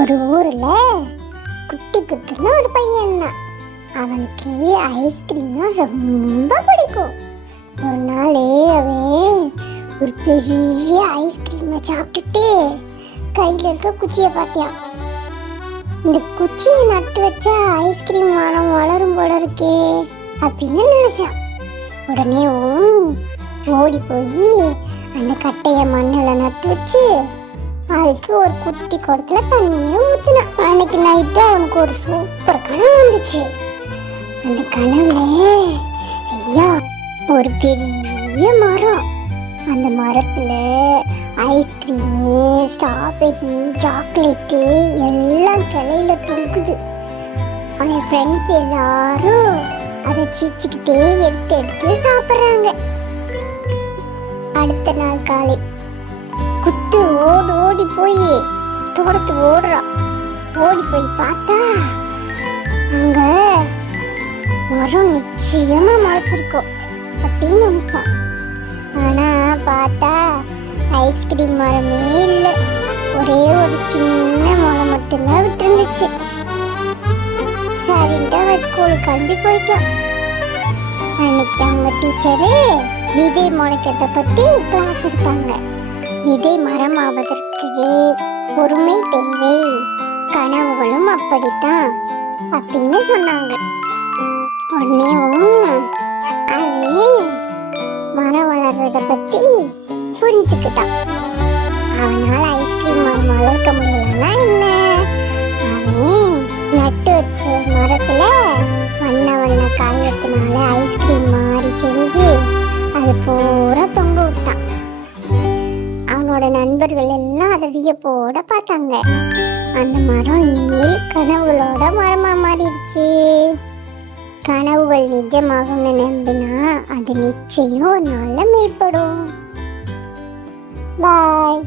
ஒரு ஊர்ல குட்டி குத்துன்னு ஒரு பையன் தான். அவனுக்கு ஐஸ்கிரீம்னா ரொம்ப பிடிக்கும். ஒரு நாள் அவன் ஒரு பெரிய ஐஸ்கிரீமை சாப்பிட்டுட்டு கையில் இருக்க குச்சியை பார்த்தியான். இந்த குச்சியை நட்டு வச்சா ஐஸ்கிரீம் மரம் வளரும் போல இருக்கே அப்படின்னு நினைச்சான். உடனே ஓடி போய் அந்த கட்டையை மண்ணில் நட்டு வச்சு அதுக்கு ஒரு குட்டி குடத்துல தண்ணியை ஊற்றினான். அன்னைக்கு நைட்டு அவனுக்கு ஒரு சூப்பர் கனவு வந்துச்சு. அந்த கனவுல ஐயா ஒரு பெரிய மரம், அந்த மரத்துல ஐஸ்கிரீமு, ஸ்ட்ராபெரி, சாக்லேட்டு எல்லாம் கிளையில தொங்குது. அவன் ஃப்ரெண்ட்ஸ் எல்லாரும் அதை சிரிச்சுக்கிட்டே எடுத்து எடுத்து சாப்பிட்றாங்க. அடுத்த நாள் காலை குத்து ஓடி போய் தோட்டத்துக்கு ஓடுறான். ஓடி போய் பார்த்தா அங்க மரம் நிச்சயமா முளைச்சிருக்கும் அப்படின்னு நினைச்சான். ஆனா பார்த்தா ஐஸ்கிரீம் மரமே இல்லை, ஒரே ஒரு சின்ன முளை மட்டும்தான் விட்டு இருந்துச்சு. சரின்ட்டு அவன் ஸ்கூலுக்கு கிளம்பி போயிட்டான். அன்னைக்கு அவங்க டீச்சரு விதை முளைக்கிறத பத்தி கிளாஸ் எடுத்தாங்க. விதை மரம் ஆவதற்கு பொறுமை தேவை, கனவுகளும் அப்படித்தான் அப்படின்னு சொன்னாங்க. உடனே அவன் மரம் வளர்றத பத்தி புரிஞ்சுக்கிட்டான். அவனால ஐஸ்கிரீம் மரம் வளர்க்க முடியலன்னா என்ன, அவன் நட்டு வச்ச மரத்துல வண்ண வண்ண காயத்தினால ஐஸ்கிரீம் மாதிரி செஞ்சு அது பூரா தொங்க விட்டான். அவனோட நண்பர்கள் எல்லாம் அதை வியப்போட பார்த்தாங்க. அந்த மரம் இனிமேல் கனவுகளோட மரமா மாறிடுச்சு. கனவுகள் நிஜமாகும்னு நம்பினா அது நிச்சயம் ஒரு நாள்ல மேம்படும். பாய்.